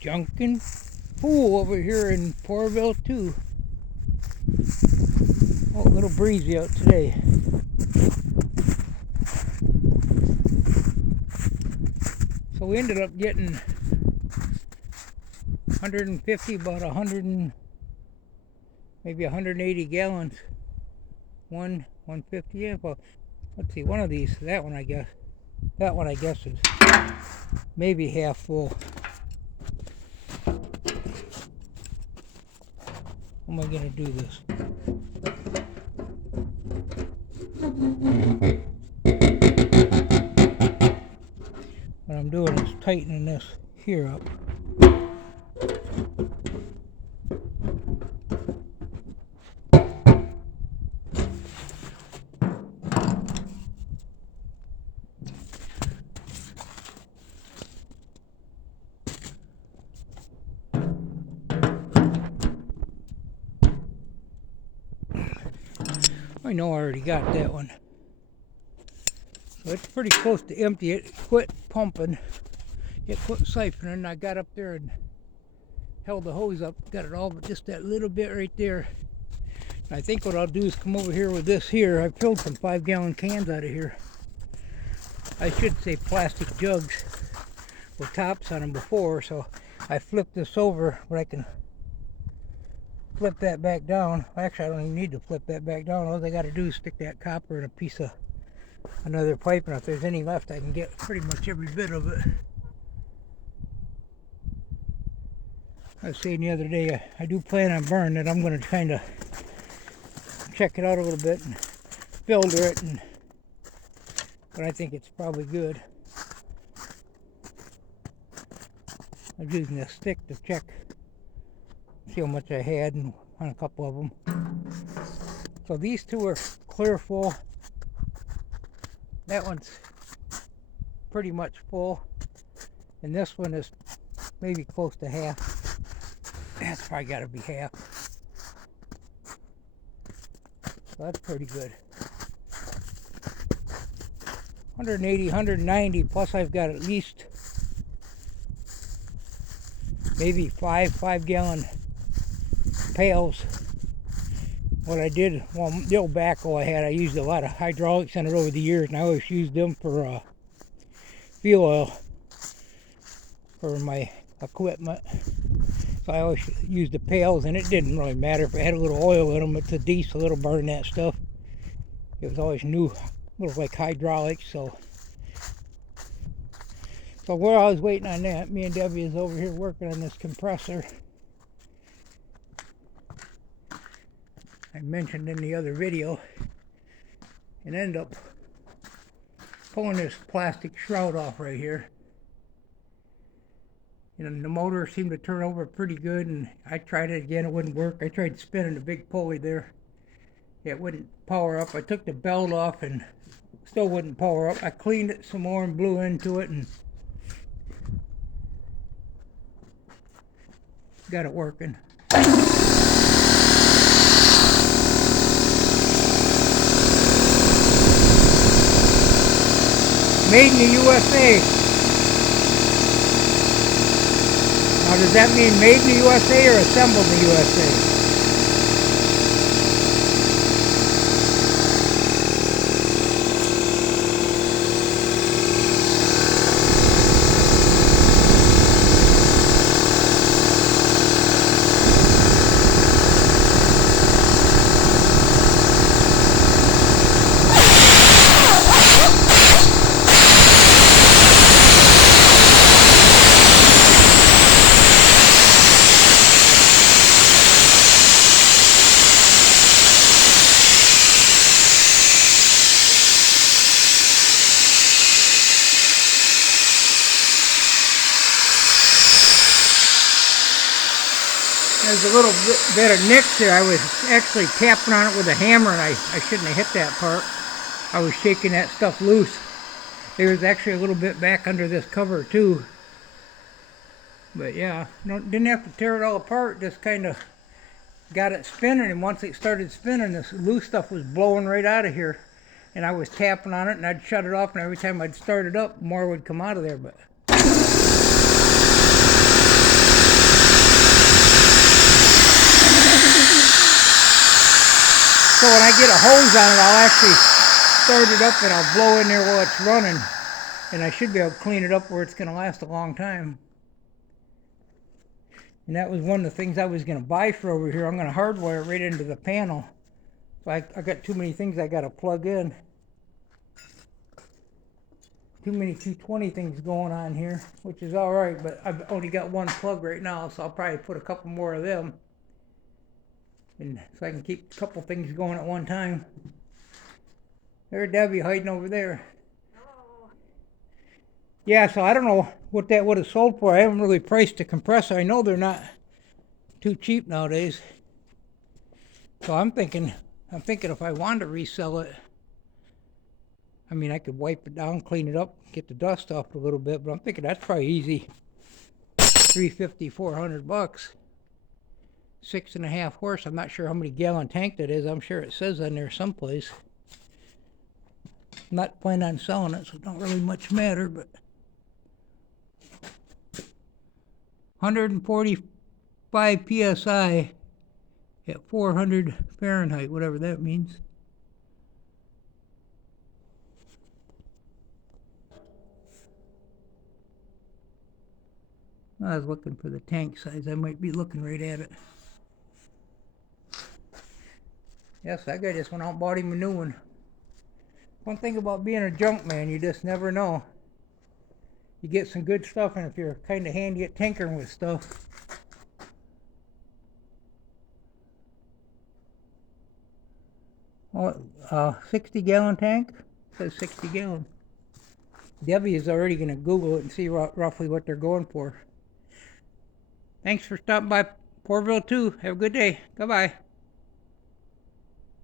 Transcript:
Junkin' Fool over here in Porterville too. Oh, a little breezy out today. So we ended up getting 150, about 100 and maybe 180 gallons. 150, yeah. Well, let's see, one of these, that one I guess is maybe half full. How am I gonna do this? What I'm doing is tightening this here up. I know I already got that one. So it's pretty close to empty. It quit pumping. It quit siphoning. I got up there and held the hose up. Got it all but just that little bit right there. And I think what I'll do is come over here with this here. I filled some 5-gallon cans out of here. I should say plastic jugs with tops on them before. So I flipped this over, but I can flip that back down. Actually, I don't even need to flip that back down. All I got to do is stick that copper in a piece of another pipe, and if there's any left, I can get pretty much every bit of it. I was saying the other day, I do plan on burning it. I'm going to kind of check it out a little bit and filter it, but I think it's probably good. I'm using a stick to check, see how much I had on a couple of them. So these two are clear full. That one's pretty much full, and this one is maybe close to half. That's probably got to be half. So that's pretty good. 180, 190, plus I've got at least maybe 5-gallon pails. What I did, well, the old backhoe I had, I used a lot of hydraulics in it over the years, and I always used them for fuel oil for my equipment. So I always used the pails, and it didn't really matter if it had a little oil in them. It's a diesel, it'll burn that stuff. It was always new, little like hydraulics. So while I was waiting on that, me and Debbie is over here working on this compressor. I mentioned in the other video, and ended up pulling this plastic shroud off right here. And the motor seemed to turn over pretty good, and I tried it again, it wouldn't work. I tried spinning the big pulley there. It wouldn't power up. I took the belt off and still wouldn't power up. I cleaned it some more and blew into it and got it working. Made in the USA. Now, does that mean made in the USA or assembled in the USA? There's a little bit of nicks there. I was actually tapping on it with a hammer, and I shouldn't have hit that part. I was shaking that stuff loose. There was actually a little bit back under this cover too. But yeah, didn't have to tear it all apart. Just kind of got it spinning, and once it started spinning, this loose stuff was blowing right out of here. And I was tapping on it, and I'd shut it off, and every time I'd start it up, more would come out of there. But when I get a hose on it, I'll actually start it up and I'll blow in there while it's running. And I should be able to clean it up where it's going to last a long time. And that was one of the things I was going to buy for over here. I'm going to hardwire it right into the panel. So I got too many things I got to plug in. Too many 220 things going on here, which is all right, but I've only got one plug right now, so I'll probably put a couple more of them. And so I can keep a couple things going at one time. There's Debbie hiding over there. Yeah, so I don't know what that would have sold for. I haven't really priced the compressor. I know they're not too cheap nowadays. So I'm thinking if I wanted to resell it, I mean, I could wipe it down, clean it up, get the dust off a little bit, but I'm thinking that's probably easy. $350, $400. 6.5 horse. I'm not sure how many gallon tank that is. I'm sure it says on there someplace. I'm not planning on selling it, so it don't really much matter, but 145 psi at 400 Fahrenheit, whatever that means. I was looking for the tank size. I might be looking right at it. Yes, that guy just went out and bought him a new one. One thing about being a junk man, you just never know. You get some good stuff, and if you're kind of handy at tinkering with stuff. 60 gallon tank? It says 60 gallon. Debbie is already going to Google it and see roughly what they're going for. Thanks for stopping by Porterville 2. Have a good day. Goodbye.